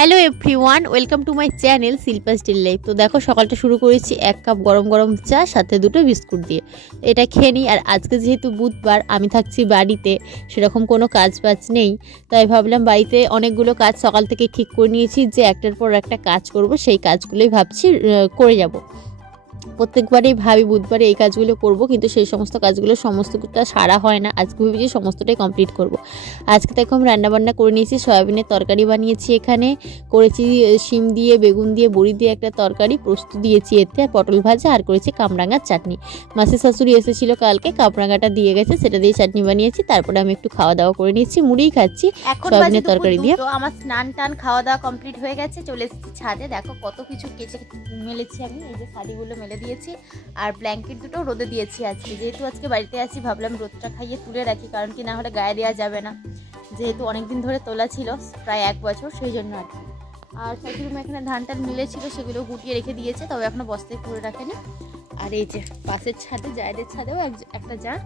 Hello everyone welcome to my channel Shilpa still life তো দেখো, সকালটা শুরু করেছি এক কাপ গরম গরম চা, সাথে দুটো বিস্কুট দিয়ে। এটা খেয়ে নিই, আর আজকে যেহেতু বুধবার, আমি থাকছি বাড়িতে, সেরকম কোনো কাজ বাজ নেই। তাই ভাবলাম বাড়িতে অনেকগুলো কাজ সকাল থেকে ঠিক করে নিয়েছি যে একটার পর একটা কাজ করব, সেই কাজগুলোই ভাবছি করে যাব। প্রত্যেকবারেই ভাবি বুধবারে এই কাজগুলো করব কিন্তু সেই সমস্ত কাজগুলো সমস্তটা সারা হয় না। আজকে ভেবেছি সমস্তটাই কমপ্লিট করব। আজকে দেখো আমি রান্নাবান্না করে নিয়েছি সয়াবিনের তরকারি বানিয়েছি এখানে। করেছি শিম দিয়ে বেগুন দিয়ে বড়ি দিয়ে একটা তরকারি প্রস্তুত দিয়েছি এতে আর পটল ভাজা আর করেছি কামরাঙার চাটনি। মাসি শাশুড়ি এসেছিল কালকে কামরাঙাটা দিয়ে গেছে সেটা দিয়ে চাটনি বানিয়েছি তারপরে আমি একটু খাওয়া দাওয়া করে নিয়েছি মুড়িই খাচ্ছি এখন সয়াবিনের তরকারি দিয়ে। আমার স্নান টান খাওয়া দাওয়া কমপ্লিট হয়ে গেছে চলে এসেছি ছাদে। দেখো কত কিছু কেচে মেলেছি আমি এই যে শাড়িগুলো মেলে দিয়েছি আর ব্ল্যাঙ্কেট দুটো রোদে দিয়েছি আজকে। যেহেতু আজকে বাড়িতে আছি, ভাবলাম রোদটা খাইয়ে তুলে রাখি, কারণ কি না হলে গায়ে দেওয়া যাবে না। যেহেতু অনেকদিন ধরে তোলা ছিল, প্রায় এক বছর, সেই জন্য আর কি। আর শাশুড়ি মা এখানে ধান টান মিলেছিল, সেগুলো গুটিয়ে রেখে দিয়েছে, তবে এখনও বস্তায় করে রাখেনি। আর এই যে পাশের ছাদে, জায়দের ছাদেও এক- একটা যা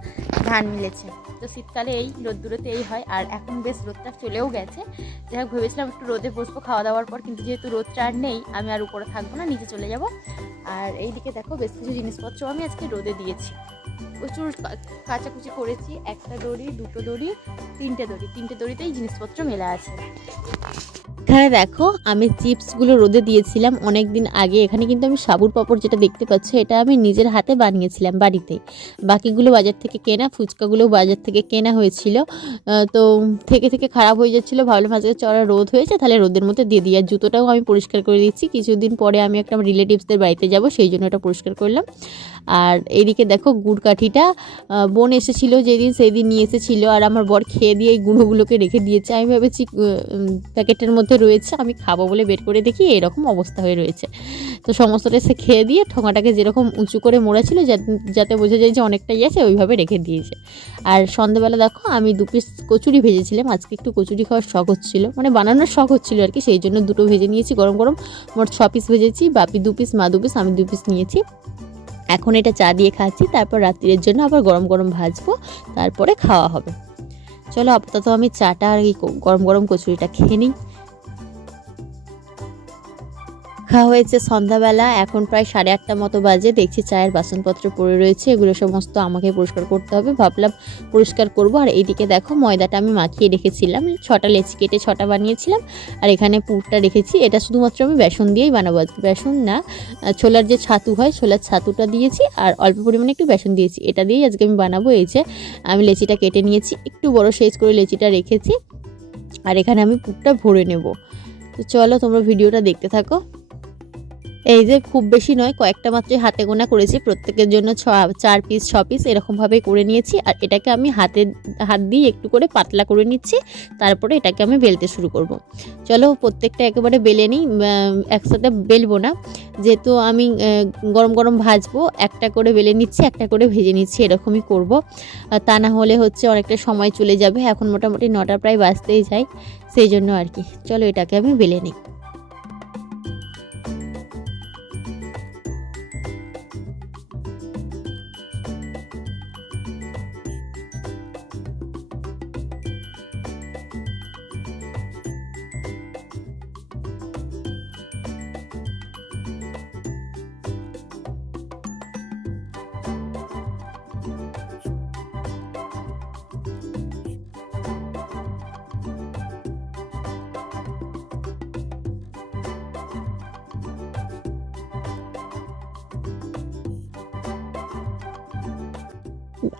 ধান মিলেছে। তো শীতকালে এই রোদ্দুরোতে এই হয়। আর এখন বেশ রোদটা চলেও গেছে। যাই হোক, ভেবেছিলাম একটু রোদে বসবো খাওয়া দাওয়ার পর, কিন্তু যেহেতু রোদটা আর নেই, আমি আর উপরে থাকব না, নিচে চলে যাব। আর এইদিকে দেখো, বেশ কিছু জিনিসপত্র আমি আজকে রোদে দিয়েছি। প্রচুর কাচাকুচি করেছি। একটা দড়ি, দুটো দড়ি, তিনটে দড়ি। তিনটে দড়িতেই জিনিসপত্র মেলা আছে। এখানে দেখো, আমি চিপসগুলো রোদে দিয়েছিলাম অনেক দিন আগে। এখানে কিন্তু আমি সাবুর পাপড় যেটা দেখতে পাচ্ছ, এটা আমি নিজের হাতে বানিয়েছিলাম বাড়িতে। বাকিগুলো বাজার থেকে কেনা ফুচকাগুলো বাজার থেকে কেনা হয়েছিল। তো থেকে থেকে খারাপ হয়ে যাচ্ছিল। ভাবলাম আজকে চড়া রোদ হয়েছে, তাহলে রোদের মধ্যে দিয়ে দিই। আর জুতোটাও আমি পরিষ্কার করে দিচ্ছি। কিছুদিন পরে আমি একটা রিলেটিভসদের বাড়িতে যাব, সেই জন্য এটা পরিষ্কার করলাম। আর এইদিকে দেখো, গুড় কাঠিটা বোন এসেছিল যেদিন সেই দিন নিয়ে এসেছিল আর আমার বর খেয়ে দিয়ে এই গুঁড়োগুলোকে রেখে দিয়েছে। আমি ভেবেছি প্যাকেটের মধ্যে রয়েছে, আমি খাব বলে বের করে দেখি এরকম অবস্থা হয়ে রয়েছে। তো সমস্তটা সে খেয়ে দিয়ে ঠোঙাটাকে যেরকম উঁচু করে মোড়া ছিল যাতে- যাতে বোঝা যায় যে অনেকটাই আছে, ওইভাবে রেখে দিয়েছে। আর সন্ধ্যেবেলা দেখো, আমি দু পিস কচুরি ভেজেছিলাম। আজকে একটু কচুরি খাওয়ার শখ হচ্ছিল মানে বানানোর শখ হচ্ছিল আর কি, সেই জন্য দুটো ভেজে নিয়েছি। গরম গরম মোট ছ পিস ভেজেছি, বাপি দু পিস মা দু পিস আমি দু পিস নিয়েছি। এখন এটা চা দিয়ে খাচ্ছি, তারপর রাত্রির জন্য আবার গরম গরম ভাজবো, তারপরে খাওয়া হবে। চলো আপাতত আমি চাটা আর এই গরম গরম কচুরিটা খেয়ে নিই। খাওয়া হয়েছে সন্ধ্যাবেলা, এখন প্রায় সাড়ে আটটা মতো বাজে। দেখছি চায়ের বাসনপত্র পড়ে রয়েছে, এগুলো সমস্ত আমাকে পরিষ্কার করতে হবে। ভাবলাম পরিষ্কার করব। আর এইদিকে দেখো, ময়দাটা আমি মাখিয়ে রেখেছিলাম। ছটা লেচি কেটে ছটা বানিয়েছিলাম। আর এখানে পুরটা রেখেছি। এটা শুধুমাত্র আমি বেসন দিয়েই বানাবো। বেসন না, ছোলার যে ছাতু হয়, ছোলার ছাতুটা দিয়েছি। আর অল্প পরিমাণে একটু বেসন দিয়েছি। এটা দিয়েই আজকে আমি বানাবো। এই যে, আমি লেচিটা কেটে নিয়েছি। একটু বড় সাইজ করে লেচিটা রেখেছি। আর এখানে আমি পুরটা ভরে নেব। তো চলো, তোমরা ভিডিওটা দেখতে থাকো। এই যে খুব বেশি নয়, কয়েকটা মাত্রই হাতে গোনা করেছি। প্রত্যেকের জন্য ছ, চার পিস ছ পিস এরকমভাবে করে নিয়েছি। আর এটাকে আমি হাতে, হাত দিয়ে একটু করে পাতলা করে নিচ্ছি। তারপরে এটাকে আমি বেলতে শুরু করব। চলো প্রত্যেকটা একেবারে বেলে নিই। একসাথে বেলবো না। যেহেতু আমি গরম গরম ভাজবো, একটা করে বেলে নিচ্ছি, একটা করে ভেজে নিচ্ছি, এরকমই করব। তা না হলে হচ্ছে অনেকটা সময় চলে যাবে। এখন মোটামুটি নটা প্রায় বাজতেই যায়। সেই জন্য আর কি। চলো এটাকে আমি বেলে নিই।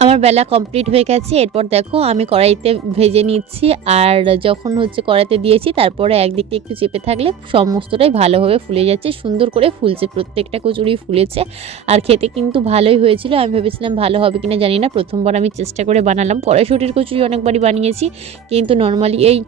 আমার বেলা কমপ্লিট হয়ে গেছে, এরপর দেখো আমি কড়াইতে ভেজে নিচ্ছি, আর যখন হচ্ছে কড়াইতে দিয়েছি, তারপরে একদিকটা একটু চেপে থাকলে সমস্তটাই ভালোভাবে ফুলে যাচ্ছে, সুন্দর করে ফুলছে, প্রত্যেকটা কচুরি ফুলেছে, আর খেতে কিন্তু ভালোই হয়েছিল, আমি ভেবেছিলাম ভালো হবে কিনা জানি না, প্রথমবার আমি চেষ্টা করে বানালাম, কড়াইশুটির কচুরি অনেকবারই বানিয়েছি, কিন্তু নর্মালি এই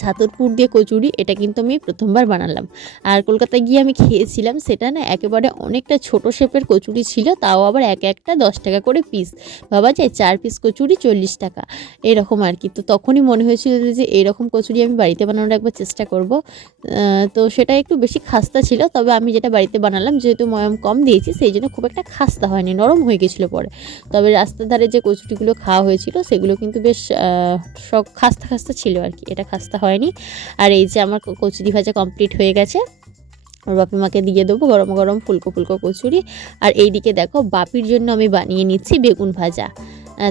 ছাতরপুর দিয়ে কচুরি, এটা কিন্তু আমি প্রথমবার বানালাম। আর কলকাতায় গিয়ে আমি খেয়েছিলাম, সেটা না একেবারে অনেকটা ছোট শেপের কচুরি ছিল, তাও আবার এক একটা দশ টাকা করে পিস ভাবা যায় চার পিস কচুরি চল্লিশ টাকা, এরকম আর কি। তো তখনই মনে হয়েছিল যে এরকম কচুরি আমি বাড়িতে বানানোর একবার চেষ্টা করব। তো সেটা একটু বেশি খাস্তা ছিল, তবে আমি যেটা বাড়িতে বানালাম, যেহেতু ময়ম কম দিয়েছি, সেই জন্য খুব একটা খাস্তা হয়নি, নরম হয়ে গেছিল পরে। তবে রাস্তার ধারে যে কচুরিগুলো খাওয়া হয়েছিল, সেগুলো কিন্তু বেশ সব খাস্তা খাস্তা ছিল আর কি, এটা খাস্তা হয়নি। আর এই যে আমার কচুরি ভাজা কমপ্লিট হয়ে গেছে। ওর বাপি মাকে দিয়ে দেবো গরম গরম ফুলকো ফুলকো কচুরি। আর এইদিকে দেখো, বাপির জন্য আমি বানিয়ে নিচ্ছি বেগুন ভাজা।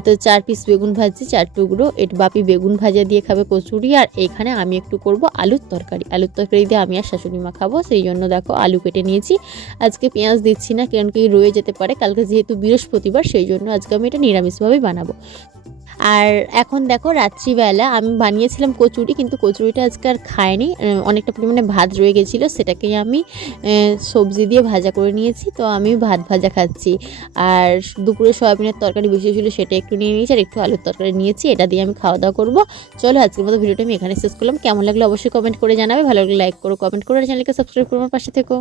তো চার পিস বেগুন ভাজছি, চার টুকরো। এটা বাপি বেগুন ভাজা দিয়ে খাবে কচুরি। আর এখানে আমি একটু করব আলুর তরকারি। আলুর তরকারি দিয়ে আমি আর শাশুড়ি মা খাব, সেই জন্য দেখো আলু কেটে নিয়েছি। আজকে পেঁয়াজ দিচ্ছি না কারণ কি রয়ে যেতে পারে। কালকে যেহেতু বৃহস্পতিবার, সেই জন্য আজকে আমি এটা নিরামিষভাবেই বানাবো। আর এখন দেখো রাত্রিবেলা আমি বানিয়েছিলাম কচুরি, কিন্তু কচুরিটা আজকে আর খায়নি অনেকটা পরিমাণে ভাত রয়ে গেছিল, সেটাকেই আমি সবজি দিয়ে ভাজা করে নিয়েছি। তো আমি ভাত ভাজা খাচ্ছি। আর দুপুরে সয়াবিনের তরকারি বেশি ছিল সেটা একটু নিয়ে নিয়েছি, আর একটু আলুর তরকারি নিয়েছি, এটা দিয়ে আমি খাওয়া দাওয়া করব। চলো আজকের মতো ভিডিওটা আমি এখানে শেষ করলাম। কেমন লাগল অবশ্যই কমেন্ট করে জানাবে। ভালো লাগলে লাইক করো কমেন্ট করো চ্যানেলকে সাবস্ক্রাইব করো আমার পাশে থেকো।